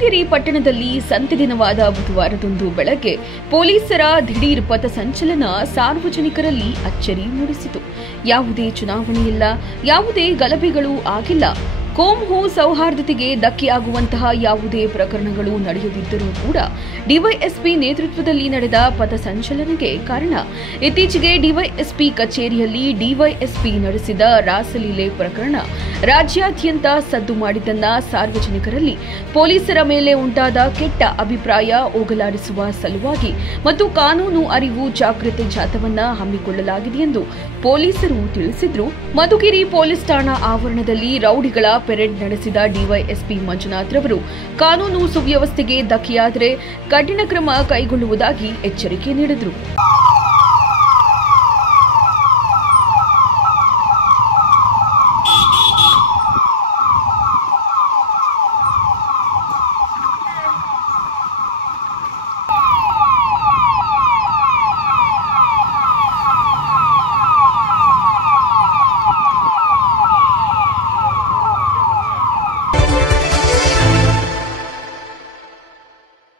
ಮಧುಗಿರಿ ಪಟ್ಟಣದಲ್ಲಿ ಸಂತೆ ದಿನವಾದ ಬುಧವಾರದಂದು ಬೆಳಗ್ಗೆ ಪೊಲೀಸರ ದಿಢೀರ್ ಪಥಸಂಚಲನ ಸಾರ್ವಜನಿಕರಲ್ಲಿ ಅಚ್ಚರಿ ಮೂಡಿಸಿತು. ಯಾವುದೇ ಚುನಾವಣೆಯಿಲ್ಲ, ಯಾವುದೇ ಗಲಭೆಗಳು ಆಗಿಲ್ಲ, ಕೋಮು ಸೌಹಾರ್ದತೆಗೆ ಧಕ್ಕೆಯಾಗುವಂತಹ ಯಾವುದೇ ಪ್ರಕರಣಗಳು ನಡೆಯದಿದ್ದರೂ ಕೂಡ ಡಿವೈಎಸ್ಪಿ ನೇತೃತ್ವದಲ್ಲಿ ನಡೆದ ಪಥಸಂಚಲನಕ್ಕೆ ಕಾರಣ ಇತ್ತೀಚೆಗೆ ಡಿವೈಎಸ್ಪಿ ಕಚೇರಿಯಲ್ಲಿ ಡಿವೈಎಸ್ಪಿ ನಡೆಸಿದ ರಾಸಲೀಲೆ ಪ್ರಕರಣ ರಾಜ್ಯಾದ್ಯಂತ ಸದ್ದು ಮಾಡಿದ್ದನ್ನ ಸಾರ್ವಜನಿಕರಲ್ಲಿ ಪೊಲೀಸರ ಮೇಲೆ ಉಂಟಾದ ಕೆಟ್ಟ ಅಭಿಪ್ರಾಯ ಹೋಗಲಾಡಿಸುವ ಸಲುವಾಗಿ ಮತ್ತು ಕಾನೂನು ಅರಿವು ಜಾಗೃತಿ ಜಾಥಾವನ್ನ ಹಮ್ಮಿಕೊಳ್ಳಲಾಗಿದೆ ಎಂದು ಪೊಲೀಸರು ತಿಳಿಸಿದ್ರು. ಮಧುಗಿರಿ ಪೊಲೀಸ್ ಠಾಣಾ ಆವರಣದಲ್ಲಿ ರೌಡಿಗಳ ಪೆರೇಡ್ ನಡೆಸಿದ ಡಿವೈಎಸ್ಪಿ ಮಂಜುನಾಥ್ ರವರು ಕಾನೂನು ಸುವ್ಯವಸ್ಥೆಗೆ ಧಕ್ಕೆಯಾದರೆ ಕಠಿಣ ಕ್ರಮ ಕೈಗೊಳ್ಳುವುದಾಗಿ ಎಚ್ಚರಿಕೆ ನೀಡಿದರು.